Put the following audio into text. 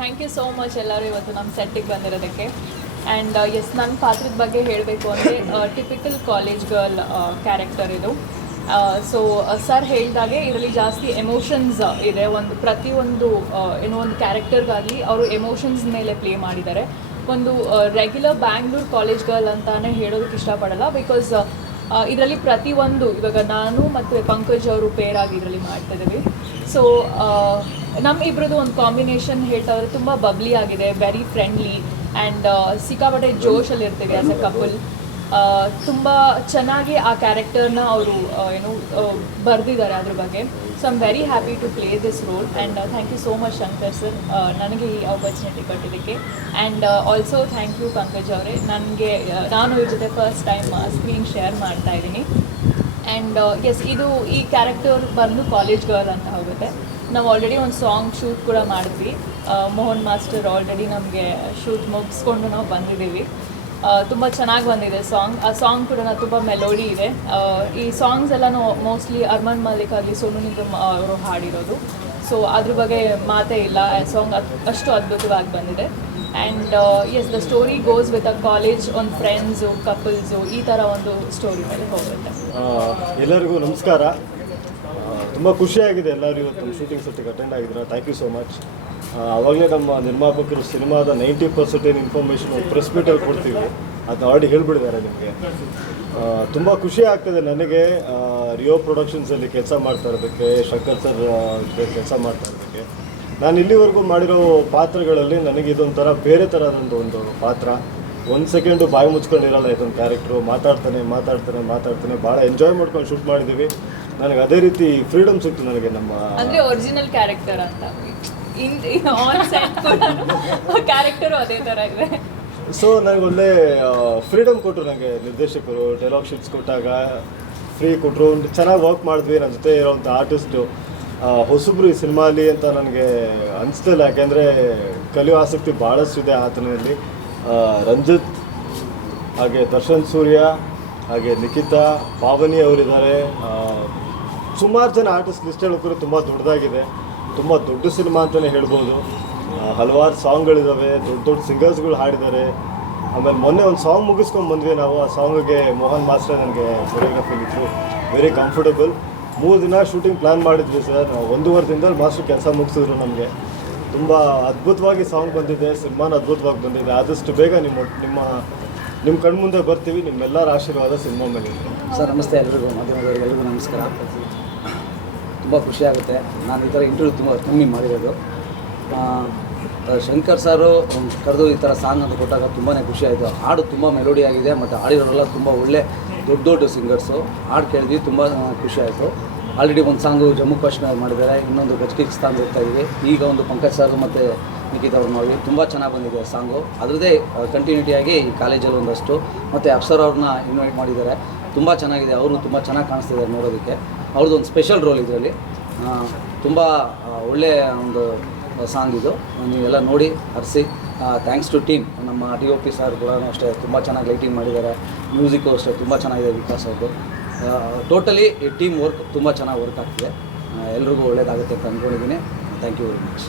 Thank you so much ಎಲ್ಲರೂ ಇವತ್ತು ನಮ್ಮ ಸೆಟ್ಟಿಗೆ ಬಂದಿರೋದಕ್ಕೆ. ಆ್ಯಂಡ್ ಎಸ್, ನನ್ನ ಪಾತ್ರದ ಬಗ್ಗೆ ಹೇಳಬೇಕು ಅಂದರೆ ಟಿಪಿಕಲ್ ಕಾಲೇಜ್ ಗರ್ಲ್ ಕ್ಯಾರೆಕ್ಟರ್ ಇದು. ಸೊ ಸರ್ ಹೇಳಿದಾಗೆ ಇದರಲ್ಲಿ ಜಾಸ್ತಿ ಎಮೋಷನ್ಸ್ ಇದೆ. ಪ್ರತಿಯೊಂದು ಏನೋ ಒಂದು ಕ್ಯಾರೆಕ್ಟರ್ಗಾಗಲಿ ಅವರು ಎಮೋಷನ್ಸ್ ಮೇಲೆ ಪ್ಲೇ ಮಾಡಿದ್ದಾರೆ. ಒಂದು ರೆಗ್ಯುಲರ್ ಬ್ಯಾಂಗ್ಳೂರ್ ಕಾಲೇಜ್ ಗರ್ಲ್ ಅಂತಾನೆ ಹೇಳೋದಕ್ಕೆ ಇಷ್ಟಪಡಲ್ಲ. ಬಿಕಾಸ್ ಇದರಲ್ಲಿ ಪ್ರತಿಯೊಂದು ಇವಾಗ ನಾನು ಮತ್ತು ಪಂಕಜ್ ಅವರು ಪೇರ್ ಆಗಿ ಇದರಲ್ಲಿ ಮಾಡ್ತಿದ್ದೀವಿ. ಸೊ ನಮ್ಮ ಇಬ್ಬರದ್ದು ಒಂದು ಕಾಂಬಿನೇಷನ್ ಹೇಳ್ತಾ ಹೋದರೆ ತುಂಬ ಬಬ್ಲಿ ಆಗಿದೆ, ವೆರಿ ಫ್ರೆಂಡ್ಲಿ ಆ್ಯಂಡ್ ಸಿಕ್ಕಾಪಟ್ಟೆ ಜೋಶಲ್ಲಿ ಇರ್ತೀವಿ ಆ್ಯಸ್ ಎ ಕಪಲ್. ತುಂಬ ಚೆನ್ನಾಗಿ ಆ ಕ್ಯಾರೆಕ್ಟರ್ನ ಅವರು ಬರೆದಿದ್ದಾರೆ ಅದ್ರ ಬಗ್ಗೆ. So I am very happy to play this role and thank you so much Shankar sir ನನಗೆ ಈ ಆಪರ್ಚುನಿಟಿ ಕೊಟ್ಟಿದ್ದಕ್ಕೆ. And also thank you Pankaj ಅವರೇ, ನಾನು ಇವ್ರ ಜೊತೆ ಫಸ್ಟ್ ಟೈಮ್ ಸ್ಕ್ರೀನ್ ಶೇರ್ ಮಾಡ್ತಾ ಇದ್ದೀನಿ. ಆ್ಯಂಡ್ ಎಸ್, ಈ ಕ್ಯಾರೆಕ್ಟರ್ ಬಂದು ಕಾಲೇಜ್ ಗರ್ಲ್ ಅಂತ ಹೋಗುತ್ತೆ. ನಾವು ಆಲ್ರೆಡಿ ಒಂದು ಸಾಂಗ್ ಶೂಟ್ ಕೂಡ ಮಾಡಿದ್ವಿ. ಮೋಹನ್ ಮಾಸ್ಟರ್ ಆಲ್ರೆಡಿ ನಮಗೆ ಶೂಟ್ ಮುಗಿಸ್ಕೊಂಡು ನಾವು ಬಂದಿದ್ದೀವಿ. ತುಂಬ ಚೆನ್ನಾಗಿ ಬಂದಿದೆ ಸಾಂಗ್. ಆ ಸಾಂಗ್ ಕೂಡ ತುಂಬ ಮೆಲೋಡಿ ಇದೆ. ಈ ಸಾಂಗ್ಸ್ ಎಲ್ಲನೂ ಮೋಸ್ಟ್ಲಿ ಅರ್ಮಾನ್ ಮಲ್ಲಿಕ್ ಆಗಲಿ ಸೋನು ನಿಗಮ್ ಅವರು ಹಾಡಿರೋದು. ಸೊ ಅದ್ರ ಬಗ್ಗೆ ಮಾತೇ ಇಲ್ಲ. ಆ ಸಾಂಗ್ ಅಷ್ಟು ಅದ್ಭುತವಾಗಿ ಬಂದಿದೆ. And yes, the story goes with a college, ಒಂದು ಫ್ರೆಂಡ್ಸು, ಕಪಲ್ಸು, ಈ ಥರ ಒಂದು ಸ್ಟೋರಿ ಮೇಲೆ ಹೋಗುತ್ತೆ. ಎಲ್ಲರಿಗೂ ನಮಸ್ಕಾರ. ತುಂಬ ಖುಷಿಯಾಗಿದೆ ಎಲ್ಲರೂ ಇವತ್ತು ನಮ್ಮ ಶೂಟಿಂಗ್ ಸೆಟ್ಟಿಗೆ ಅಟೆಂಡ್ ಆಗಿದ್ದೀರಾ. Thank you so much. ಆವಾಗಲೇ ನಮ್ಮ ನಿರ್ಮಾಪಕರು ಸಿನಿಮಾದ 90% ಇನ್ಫಾರ್ಮೇಷನ್ ಒಂದು ಪ್ರೆಸ್ ಮೀಟಲ್ಲಿ ಕೊಡ್ತೀವಿ, ಅದನ್ನ ಆಲ್ರೆಡಿ ಹೇಳಿಬಿಟ್ಟಿದ್ದಾರೆ ನಿಮಗೆ. ತುಂಬ ಖುಷಿ ಆಗ್ತದೆ ನನಗೆ ರಿಯೋ ಪ್ರೊಡಕ್ಷನ್ಸಲ್ಲಿ ಕೆಲಸ ಮಾಡ್ತಾ ಇರೋದಕ್ಕೆ, ಶಂಕರ್ ಸರ್ ಕೆಲಸ ಮಾಡ್ತಾ ಇರೋದಕ್ಕೆ. ನಾನು ಇಲ್ಲಿವರೆಗೂ ಮಾಡಿರೋ ಪಾತ್ರಗಳಲ್ಲಿ ನನಗೆ ಇದೊಂಥರ ಬೇರೆ ಥರದೊಂದು ಪಾತ್ರ. ಒಂದು ಸೆಕೆಂಡು ಬಾಯಿ ಮುಚ್ಕೊಂಡಿರಲ್ಲ ಇದೊಂದು ಕ್ಯಾರೆಕ್ಟ್ರು. ಮಾತಾಡ್ತಾನೆ ಭಾಳ ಎಂಜಾಯ್ ಮಾಡ್ಕೊಂಡು ಶೂಟ್ ಮಾಡಿದ್ದೀವಿ. ನನಗೆ ಅದೇ ರೀತಿ ಫ್ರೀಡಮ್ ಸಿಕ್ತು ನನಗೆ. ನಮ್ಮ ಅಂದರೆ ಒರಿಜಿನಲ್ ಕ್ಯಾರೆಕ್ಟರ್ ಅಂತ ಕ್ಯಾರೆಕ್ಟರು ಅದೇ ಥರ ಇದೆ. ಸೊ ನನಗೆ ಒಳ್ಳೆ ಫ್ರೀಡಮ್ ಕೊಟ್ಟರು ನನಗೆ ನಿರ್ದೇಶಕರು. ಡೈಲಾಗ್ ಶೀಟ್ಸ್ ಕೊಟ್ಟಾಗ ಫ್ರೀ ಕೊಟ್ಟರು, ಚೆನ್ನಾಗಿ ವರ್ಕ್ ಮಾಡಿದ್ವಿ. ನನ್ನ ಜೊತೆ ಇರೋವಂಥ ಆರ್ಟಿಸ್ಟು ಹೊಸಬ್ರು ಈ ಸಿನಿಮಾಲಿ ಅಂತ ನನಗೆ ಅನಿಸ್ತಿಲ್ಲ. ಯಾಕೆಂದರೆ ಕಲಿಯೋ ಆಸಕ್ತಿ ಭಾಳಷ್ಟು ಇದೆ ಆತನಲ್ಲಿ. ರಂಜಿತ್, ಹಾಗೆ ದರ್ಶನ್ ಸೂರ್ಯ, ಹಾಗೆ ನಿಖಿತಾ, ಪಾವನಿ ಅವರಿದ್ದಾರೆ. ಸುಮಾರು ಜನ ಆರ್ಟಿಸ್ಟ್ ಲಿಸ್ಟ್ ಹೇಳೋಕ್ಕೂ ತುಂಬ ದೊಡ್ಡದಾಗಿದೆ. ತುಂಬ ದೊಡ್ಡ ಸಿನಿಮಾ ಅಂತಲೇ ಹೇಳ್ಬೋದು. ಹಲವಾರು ಸಾಂಗ್ಗಳಿದ್ದಾವೆ, ದೊಡ್ಡ ಸಿಂಗರ್ಸ್ಗಳು ಹಾಡಿದ್ದಾರೆ. ಆಮೇಲೆ ಮೊನ್ನೆ ಒಂದು ಸಾಂಗ್ ಮುಗಿಸ್ಕೊಂಡು ಬಂದ್ವಿ ನಾವು. ಆ ಸಾಂಗಿಗೆ ಮೋಹನ್ ಮಾಸ್ಟರ್ ನನಗೆ ಕೊರಿಯೋಗ್ರಫಿ ಇತ್ತು. Very comfortable. 3 ದಿನ ಶೂಟಿಂಗ್ ಪ್ಲ್ಯಾನ್ ಮಾಡಿದ್ವಿ ಸರ್. 1.5 ದಿನದಲ್ಲಿ ಮಾಸ್ಟರ್ ಕೆಲಸ ಮುಗಿಸಿದ್ರು ನಮಗೆ. ತುಂಬ ಅದ್ಭುತವಾಗಿ ಸಾಂಗ್ ಬಂದಿದೆ, ಸಿನಿಮಾನ ಅದ್ಭುತವಾಗಿ ಬಂದಿದೆ. ಆದಷ್ಟು ಬೇಗ ನಿಮ್ಮ ಕಣ್ಮುಂದೆ ಬರ್ತೀವಿ. ನಿಮ್ಮೆಲ್ಲರ ಆಶೀರ್ವಾದ ಸಿನಿಮಾ ಮೇಲೆ. ಸರ್ ನಮಸ್ತೆ ಎಲ್ರಿಗೂ, ಮಾಧ್ಯಮದವರಿಗೆಲ್ಲರಿಗೂ ನಮಸ್ಕಾರ. ತುಂಬ ಖುಷಿಯಾಗುತ್ತೆ. ನಾನು ಈ ಥರ ಇಂಟರ್ವ್ಯೂ ತುಂಬ ಕಮ್ಮಿ ಮಾಡಿರೋದು. ಶಂಕರ್ ಸಾರು ಕರೆದು ಈ ಥರ ಸಾಂಗ್ ಅಂತ ಕೊಟ್ಟಾಗ ತುಂಬಾ ಖುಷಿಯಾಯಿತು. ಹಾಡು ತುಂಬ ಮೆಲೋಡಿ ಆಗಿದೆ ಮತ್ತು ಹಾಡಿರೋರೆಲ್ಲ ತುಂಬ ಒಳ್ಳೆ ದೊಡ್ಡ ಸಿಂಗರ್ಸು. ಹಾಡು ಕೇಳಿದ್ವಿ, ತುಂಬ ಖುಷಿಯಾಯಿತು. ಆಲ್ರೆಡಿ ಒಂದು ಸಾಂಗು ಜಮ್ಮು ಕಾಶ್ಮೀರ ಮಾಡಿದ್ದಾರೆ, ಇನ್ನೊಂದು ಗಜ್ಕಿಸ್ತಾನ್ ಹೋಗ್ತಾ ಇದ್ದೀವಿ. ಈಗ ಒಂದು ಪಂಕಜ್ ಸರ್ ಮತ್ತು ನಿಖಿತಾ ಅವ್ರು ನೋಡಿ ತುಂಬ ಚೆನ್ನಾಗಿ ಬಂದಿದೆ ಸಾಂಗು. ಅದರದ್ದೇ ಕಂಟಿನ್ಯೂಟಿಯಾಗಿ ಈ ಕಾಲೇಜಲ್ಲಿ ಒಂದಷ್ಟು ಮತ್ತು ಅಕ್ಷರ್ ಅವ್ರನ್ನ ಇನ್ವೈಟ್ ಮಾಡಿದ್ದಾರೆ. ತುಂಬ ಚೆನ್ನಾಗಿದೆ. ಅವರು ತುಂಬ ಚೆನ್ನಾಗಿ ಕಾಣಿಸ್ತಿದ್ದಾರೆ ನೋಡೋದಕ್ಕೆ. ಅವ್ರದ್ದು ಒಂದು ಸ್ಪೆಷಲ್ ರೋಲ್ ಇದರಲ್ಲಿ. ತುಂಬ ಒಳ್ಳೆಯ ಒಂದು ಸಾಂಗ್ ಇದು. ನೀವೆಲ್ಲ ನೋಡಿ ಹರಿಸಿ. Thanks to team. ನಮ್ಮ DOP ಸರ್ ಕೂಡ ಅಷ್ಟೇ ತುಂಬ ಚೆನ್ನಾಗಿ ಲೈಟಿಂಗ್ ಮಾಡಿದ್ದಾರೆ. ಮ್ಯೂಸಿಕ್ಕು ಅಷ್ಟೇ ತುಂಬ ಚೆನ್ನಾಗಿದೆ ವಿಕಾಸ್ ಅವ್ರದ್ದು. ಟೋಟಲಿ ಈ ಟೀಮ್ ವರ್ಕ್ ತುಂಬ ಚೆನ್ನಾಗಿ ವರ್ಕ್ ಆಗ್ತಿದೆ. ಎಲ್ರಿಗೂ ಒಳ್ಳೆಯದಾಗುತ್ತೆ ಅಂತ ಅಂದ್ಕೊಂಡಿದ್ದೀನಿ. Thank you very much.